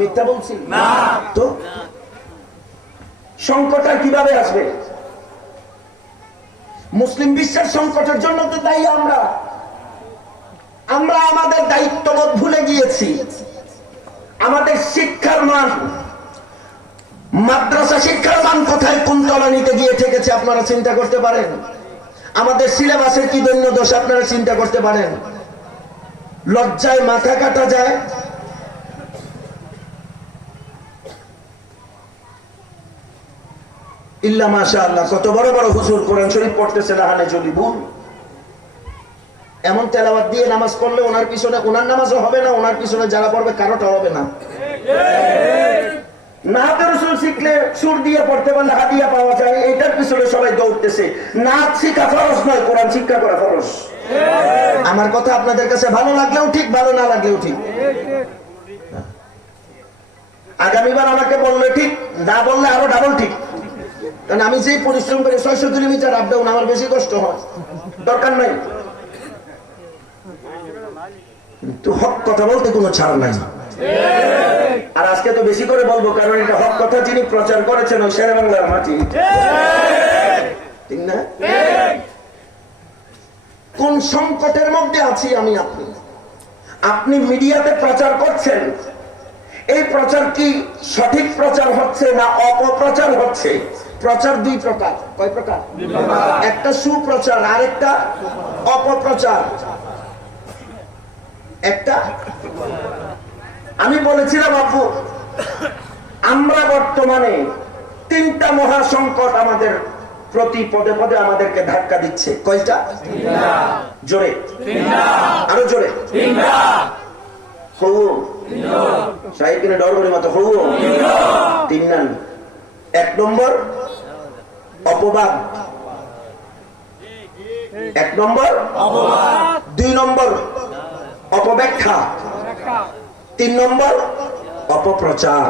মিথ্যা বলছি না তো? সংকট আর কিভাবে আসবে? মুসলিম বিশ্বের সংকটের জন্য তো দায়ী আমরা আমাদের দায়িত্ববোধ ভুলে গিয়েছি। আমাদের শিক্ষার মান, মাদ্রাসা শিক্ষার মান কোথায় কোন তলানিতে গিয়ে ঠেকেছে আপনারা চিন্তা করতে পারেন? আমাদের সিলেবাসের কি দৈন্য দোষ আপনারা চিন্তা করতে পারেন? লজ্জায় মাথা কাটা যায়। ইল্লা মাশাআল্লাহ, কত বড় বড় হুজুর কোরআন শরীফ পড়তেছে রাহানে জলিবুন। এমন তেলাওয়াত দিয়ে নামাজ পড়লে ওনার পিছনে ওনার নামাজও হবে না, ওনার পিছনে যারা পড়বে কারোটা হবে না। নাতে রাসূল শিখলে সুর দিয়ে পড়তে পারলে হাদিয়া পাওয়া যায়, এটার পিছনে সবাই দৌড়তেছে। নাচ শিখা ফরজ নয়, কোরআন শিক্ষা করা ফরজ। আমার কথা আপনাদের কাছে ভালো লাগলেও ঠিক, ভালো না লাগলেও ঠিক। আগামীবার আমাকে বললে ঠিক, না বললে আরো ডাবল ঠিক। কারণ আমি যে পরিশ্রম করি 600 কিলোমিটার আপ ডাউন, আমার বেশি কষ্ট হয়, দরকার নাই। কিন্তু হক কথা বলতে কোনো ছাড় নাই। আর আজকে তো বেশি করে বলবো, কারণ এটা হক কথা যিনি প্রচার করেছেন ওই শেরে বাংলার মাটি, ঠিক না? কোন সংকটের মধ্যে আছি আমি আপনি? আপনি মিডিয়াতে প্রচার করছেন, এই প্রচার কি সঠিক প্রচার হচ্ছে না অপপ্রচার হচ্ছে? প্রচার দুই প্রকার। কয় প্রকার? একটা সুপ্রচার, আরেকটা অপপ্রচার। একটা আমি বলেছিলাম আপু, আমরা বর্তমানে তিনটা মহা সংকট আমাদের প্রতি পদে পদে আমাদেরকে ধাক্কা দিচ্ছে। কয়টা? জোরে, আরো জোরে। সাহিত্যে ডর করে মতো হু তিন নান। 1 নম্বর অপবাদ, 1 নম্বর 2 নম্বর অপব্যাখ্যা, 3 নম্বর অপপ্রচার।